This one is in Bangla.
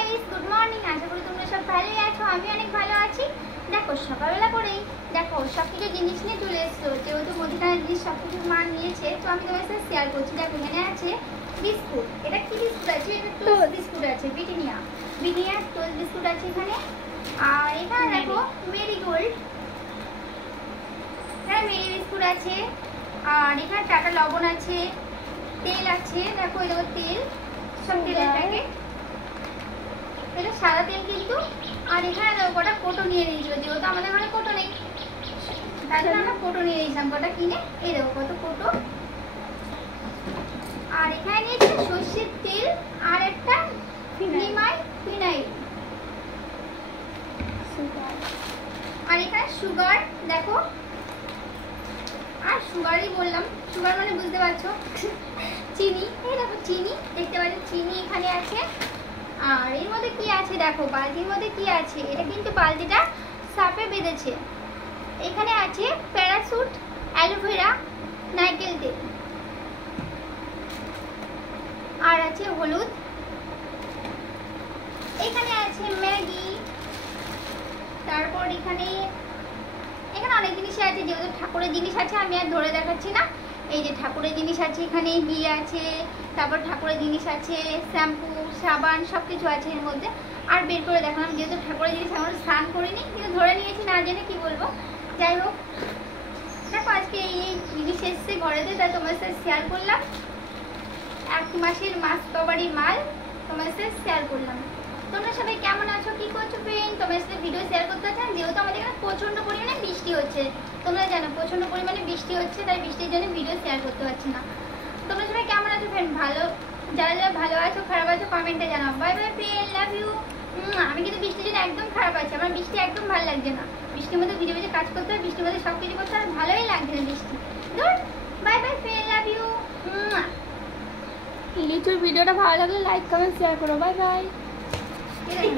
Guys, good morning. আশা করি তোমরা সব ভালোই আছো। আমি অনেক ভালো আছি। দেখো সকালবেলা করেই দেখো সব কিছু জিনিস নিয়ে চলে এসছো। যেহেতু মুদিখানার জিনিস সব কিছু মা নিয়েছে, তো আমি তোমার সাথে শেয়ার করছি। দেখো এখানে আছে বিস্কুট। এটা কি বিস্কুট আছে? এটা টোস্ট বিস্কুট আছে, ব্রিটানিয়া টোস্ট বিস্কুট আছে এখানে। আর এখানে দেখো মেরিগোল্ড, এখানে মেরি বিস্কুট আছে। আর এখানে টাটা লবণ আছে, তেল আছে। দেখো এটা তেল, সব তেলের প্যাকেট। এটা সাদা তেল কিন্তু। আর এখানে দেখো কটা কোটো নিয়ে নিয়েছিল, যেহেতু আমাদের ঘরে কোটো নেই, তাই জন্য আমরা কোটো নিয়ে নিয়েছিলাম কটা কিনে। এই দেখো কত কোটো। আর এখানে নিয়েছি সর্ষের তেল আর একটা ফিনাইল। আর এখানে সুগার দেখো, আর সুগারই বললাম, সুগার মানে বুঝতে পারছো চিনি। এই দেখো চিনি, দেখতে পাচ্ছ চিনি এখানে আছে। আর এর মধ্যে কি আছে দেখো, বালতির মধ্যে কি আছে। এটা কিন্তু বালতিটা সাপে বেঁধেছে। এখানে আছে প্যারাশুট, অ্যালোভেরা, নারকেল তেল। আর আছে হলুদ। এখানে আছে ম্যাগি। তারপর এখানে অনেক জিনিসই আছে, যেহেতু ঠাকুরের জিনিস আছে আমি আর ধরে দেখাচ্ছি না। এই যে ঠাকুরের জিনিস আছে, এখানে ঘি আছে, তারপর ঠাকুরের জিনিস আছে, শ্যাম্পু, সাবান, সব কিছু আছে এর মধ্যে। আর বের করে দেখালাম, যেহেতু ঠাকুরের জিনিস আমরা স্নান করিনি, কিন্তু ধরে নিয়েছি না জেনে কি বলবো। যাই হোক, দেখো আজকে এই জিনিস এসছে ঘরেতে, তাই তোমার সাথে শেয়ার করলাম। 1 মাসের মাস কভারি মাল তোমার সাথে শেয়ার করলাম। তোমরা সবাই কেমন আছো, কি করছো ফ্রেন্ড? তোমার সাথে ভিডিও শেয়ার করতে চান, যেহেতু আমাদের এখানে প্রচণ্ড পরিমাণে বৃষ্টি হচ্ছে। তোমরা জানো প্রচণ্ড পরিমাণে বৃষ্টি হচ্ছে, তাই বৃষ্টির জন্য ভিডিও শেয়ার করতে পারছি না। তোমরা সবাই কেমন আছো ফ্রেন্ড? ভালো, যারা যারা ভালো আছো খারাপ আছো কমেন্টে জানাও। Bye bye friend, love you. আমি কিন্তু বৃষ্টির জন্য একদম খারাপ আছি, আমার বৃষ্টি একদম ভালো লাগছে না। বৃষ্টির মধ্যে ভিজে ভিজে কাজ করতে হয়, বৃষ্টির মধ্যে সব কিছু করতে হয়, ভালোই লাগছে না বৃষ্টি। ধর, bye bye friend, love you. লিচুর ভিডিওটা ভালো লাগলে লাইক কমেন্ট শেয়ার করো। Bye by.